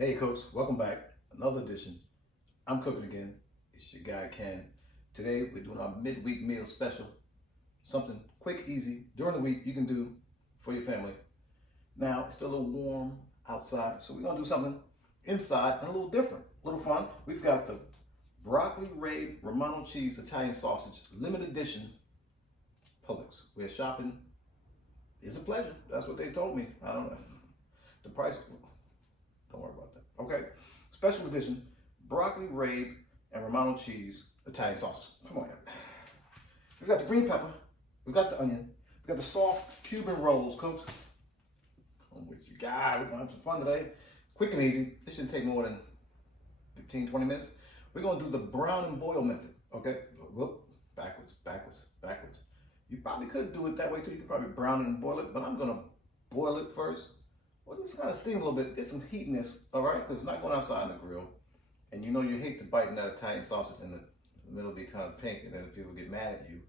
Hey Coach, welcome back. Another edition. I'm cooking again. It's your guy Ken. Today we're doing our midweek meal special. Something quick, easy during the week you can do for your family. Now it's still a little warm outside, so we're gonna do something inside and a little different, a little fun. We've got the broccoli Rabe Romano cheese Italian sausage limited edition Publix. Where shopping is a pleasure. That's what they told me. I don't know. The price. Don't worry about that. Okay. Special edition broccoli, Rabe, and Romano cheese Italian sausage. Come on. We've got the green pepper. We've got the onion. We've got the soft Cuban rolls, Cooks. Come with you, guy. We're going to have some fun today. Quick and easy. This shouldn't take more than 15, 20 minutes. We're going to do the brown and boil method. Okay. Whoop. Backwards, backwards, backwards. You probably could do it that way too. You could probably brown it and boil it, but I'm going to boil it first. Well, just kind of steam a little bit, get some heat in this, all right? Because it's not going outside in the grill. And you know you hate to bite in that Italian sausage and the middle be kind of pink, and then people get mad at you,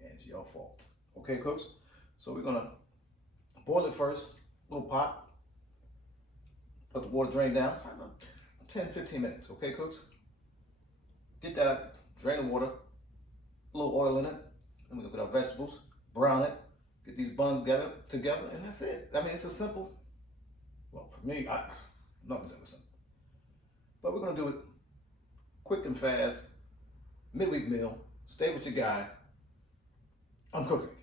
and it's your fault. Okay, Cooks? So we're gonna boil it first, little pot. Let the water drain down, about 10, 15 minutes, okay, Cooks? Get that, drain the water, a little oil in it, and we're gonna put our vegetables, brown it, get these buns together, and that's it. I mean, it's a simple. Well, for me, nothing's ever simple. But we're going to do it quick and fast, midweek meal. Stay with your guy. I'm cooking again.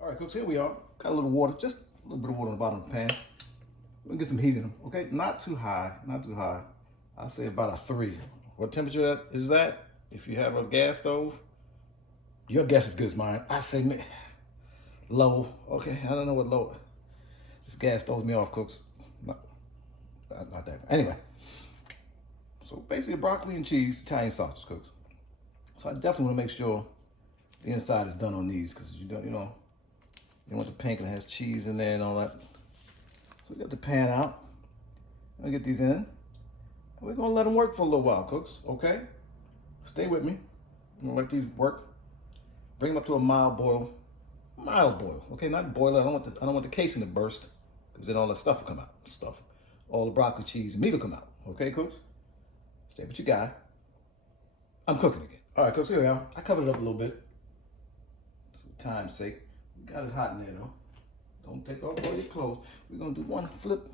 All right, Cooks, here we are. Got a little water, just a little bit of water on the bottom of the pan. We're gonna get some heat in them, okay? Not too high, not too high. I'll say about a 3. What temperature is that? If you have a gas stove, your guess is good as mine. I say low, okay? I don't know what low. This gas throws me off, Cooks. Not that. Anyway, so basically broccoli and cheese, Italian sausage, Cooks. So I definitely wanna make sure the inside is done on these, because you don't want the pink and it has cheese in there and all that. So we got the pan out. I'm gonna get these in. And we're gonna let them work for a little while, Cooks, okay? Stay with me. I'm gonna let these work. Bring them up to a mild boil. Mild boil, okay? Not boil it. I don't want the casing to burst, because then all that stuff will come out. All the broccoli, cheese, and meat will come out. Okay, Cooks? Stay with your guy. I'm cooking again. All right, Cooks, here we are. I covered it up a little bit for time's sake. We got it hot in there though. Don't take off all your clothes. We're gonna do one flip.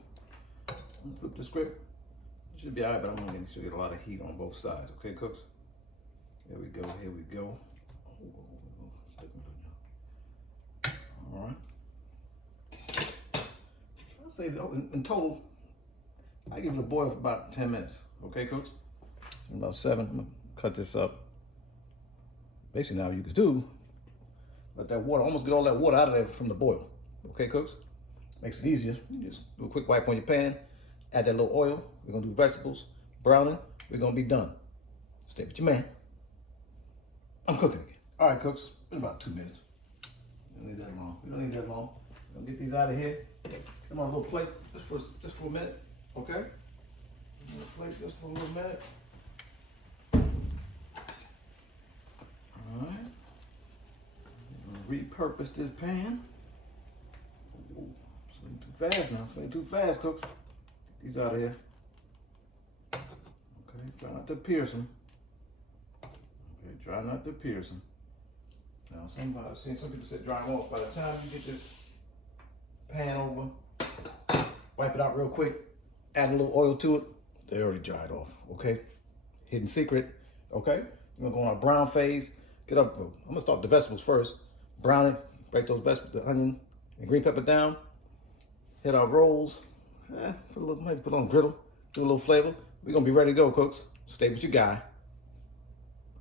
Flip the script. It should be all right, but I'm gonna make sure you get a lot of heat on both sides. Okay, Cooks? Here we go, here we go. All right. I'll say in total, I give it a boil for about 10 minutes. Okay, Cooks? About 7, I'm gonna cut this up. Basically now what you can do, let that water, almost get all that water out of there from the boil. Okay, Cooks? Makes it easier. You just do a quick wipe on your pan, add that little oil. We're gonna do vegetables, browning. We're gonna be done. Stay with your man. I'm cooking again. All right, Cooks, been about 2 minutes. We don't need that long. We don't need that long. We're gonna get these out of here. Come on, a little plate, just for a minute, okay? A little plate just for a little minute. All right. Repurpose this pan. Swing too fast now. Swing too fast, Cooks. Get these out of here. Okay, try not to pierce them. Okay, try not to pierce them. Now, I've seen some people say dry them off. By the time you get this pan over, wipe it out real quick, add a little oil to it, they already dried off. Okay, hidden secret. Okay, we're gonna go on our brown phase. Get up. I'm gonna start the vegetables first. Brown it, break those vegetables, the onion and green pepper down. Hit our rolls. Maybe put on a griddle, do a little flavor. We're gonna be ready to go, Cooks. Stay with your guy.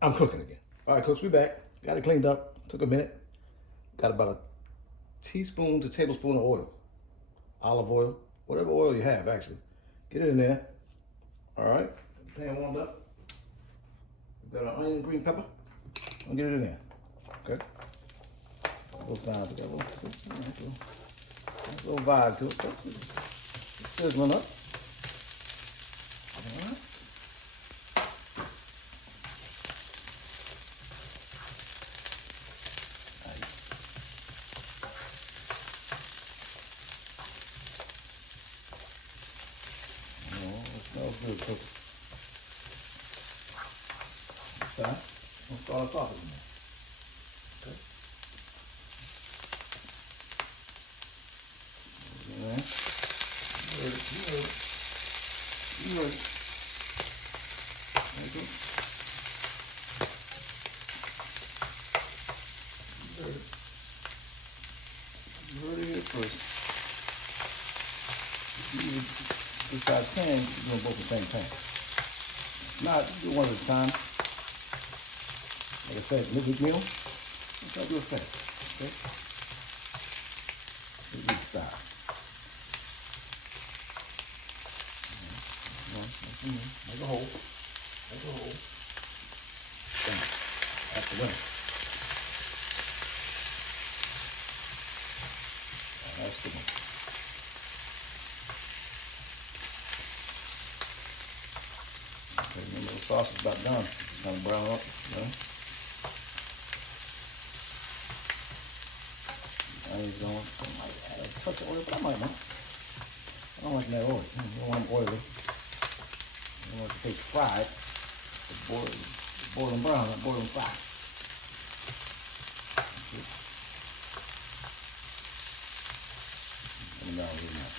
I'm cooking again. All right, Cooks, we back. Got it cleaned up. Took a minute. Got about a teaspoon to tablespoon of oil. Olive oil, whatever oil you have, actually. Get it in there. All right, pan warmed up. We've got our onion and green pepper. I'll get it in there. Okay. Both sides. We got a little vibe to it. It's sizzling up. Smells good, cooking. So, we'll start our sausage in there. Okay. Yeah. You heard it. You heard it. You heard it. There you go. You heard it. You heard it here first. You decide pan, you're doing both the same pan. Not do one at a time. Like I said, midweek meal. Let's try to do it fast. Okay? Midweek style. Make a hole. Make a hole. Bam. That's the winner. That's the one. Okay, remember the sauce is about done. It's kind of brown up, you know. Onions going. I might add a touch of oil, but I might not. I don't like that oil. I don't want them oily. I don't want it to taste fried. Boil them brown, not boil them fried. Coming down here now.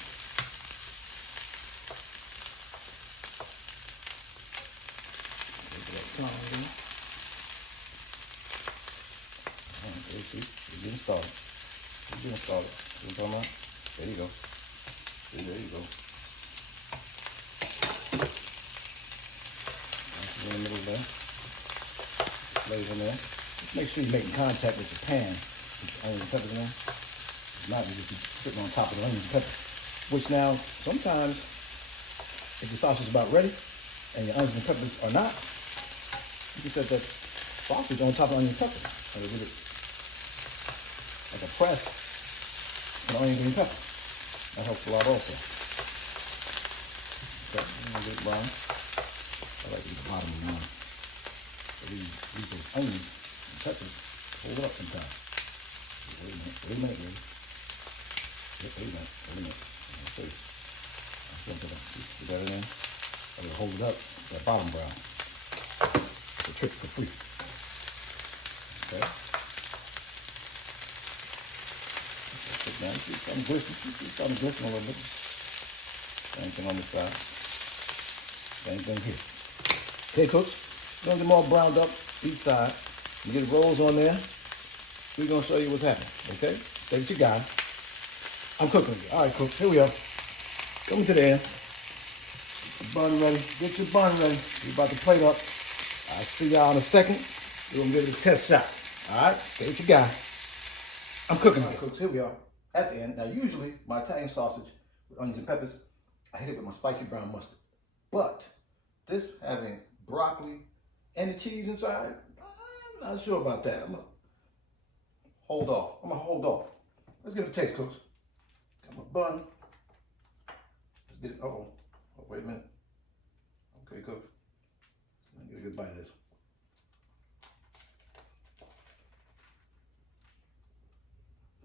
There you see, we're getting started. We're getting started. See what I'm talking about? There you go. See, there you go. That's in the middle there. Flavor in there. Just make sure you're making contact with your pan. With your onions and peppers in there. If not, you just be sitting on top of the onions and peppers. Which now, sometimes, if the sausage is about ready, and your onions and peppers are not, you can set that sausage on top of onion and peppers. And it'll give it like a press on onion and pepper. That helps a lot also. Okay, I'm gonna get it brown. I like to get the bottom of mine. So these those onions and peppers hold it up sometimes. Wait a minute, wait a minute, baby. Wait a minute. I'll show you. Get that in there. I will hold it up, that bottom brown. It's a trick for free. Okay. Sit down. See, it's starting to glisten a little bit. Same thing on the side. Same thing here. Okay, cooks. We're gonna get them all browned up each side. You get the rolls on there. We're gonna show you what's happening. Okay? Stay with your guy. I'm cooking again. All right, cooks. Here we are. Coming to the end. Bun ready. Get your bun ready. We're about to plate up. I'll see y'all in a second. We're gonna give it a test shot. All right, stay with your guy. I'm cooking. All right, cooks, here we are at the end. Now, usually my Italian sausage with onions and peppers, I hit it with my spicy brown mustard. But this having broccoli and the cheese inside, I'm not sure about that. I'm gonna hold off. Let's give it a taste, cooks. Got my bun. Let's get it. Oh, wait a minute. Okay, cooks. Let me get a good bite of this.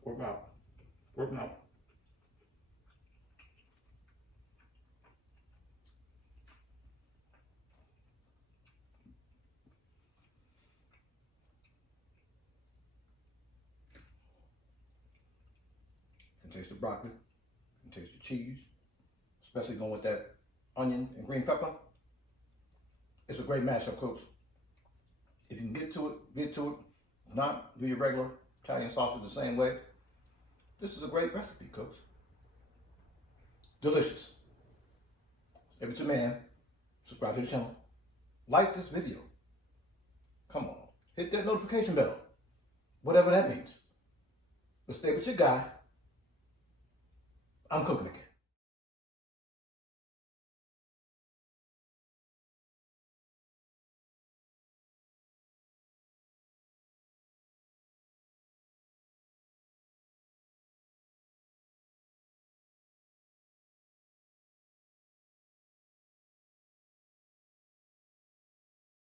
Work out. Can taste the broccoli, can taste the cheese, especially going with that onion and green pepper. It's a great mashup, cooks. If you can get to it, get to it. If not, do your regular Italian sausage the same way. This is a great recipe, cooks. Delicious. If it's a man, subscribe to the channel. Like this video. Come on. Hit that notification bell. Whatever that means. But stay with your guy. I'm cooking again.